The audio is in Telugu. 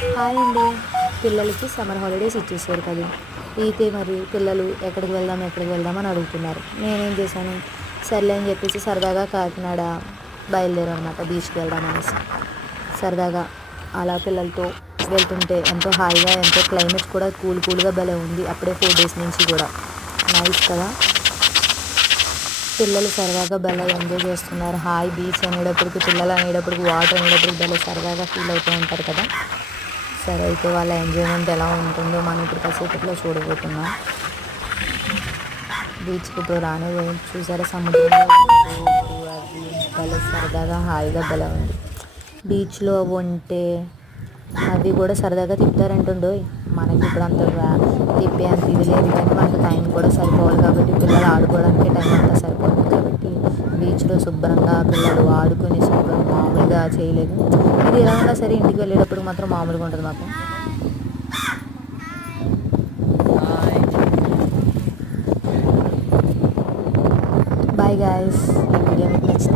హాయ్ అండి. పిల్లలకి సమ్మర్ హాలిడేస్ ఇచ్చేసారు కదా! అయితే మరి పిల్లలు ఎక్కడికి వెళ్దాం అని అడుగుతున్నారు. నేనేం చేశాను, సర్లే అని చెప్పేసి సరదాగా కాకినాడ బయలుదేరామనమాట బీచ్‌కి వెళ్దాం అనేసి. సరదాగా అలా పిల్లలతో వెళ్తుంటే ఎంతో హాయిగా, ఎంతో క్లైమేట్ కూడా కూల్‌గా భలే ఉంది. అప్పుడే 4 డేస్ నుంచి కూడా. నైస్ కదా! పిల్లలు సరదాగా భలే ఎంజాయ్ చేస్తున్నారు. హాయ్ బీచ్ అనేటప్పటికి, పిల్లలు అనేటప్పటికి, వాటర్ అనేటప్పటికి భలే సరదాగా ఫీల్ అవుతూ ఉంటారు కదా! సరే అయితే వాళ్ళ ఎంజాయ్మెంట్ ఎలా ఉంటుందో మనం ఇప్పుడు కాసేపట్లో చూడబోతున్నాం. బీచ్కి ఇప్పుడు రానే పోయి చూసారా, సముద్రంలో బోటు అవి భలే సరదాగా హాయిగా భలే ఉంది. బీచ్లో ఉంటే అవి కూడా సరదాగా తిప్పుతారంటుండోయ్. మనకి ఇప్పుడు అంత తిప్పే అంత ఇది లేదు, కానీ మనకు టైం కూడా సరిపోవాలి కాబట్టి, పిల్లలు ఆడుకోవడానికి టైం అంతా సరిపోతుంది కాబట్టి బీచ్లో శుభ్రంగా పిల్లలు ఆడుకుని శుభ్రం మామూలుగా చేయలేదు. ఇది ఎలా ఉన్నా సరే ఇంటికి వెళ్ళేటప్పుడు మాత్రం మామూలుగా ఉంటుంది మాకు. Bye guys. ఈ వీడియో మీకు నచ్చితే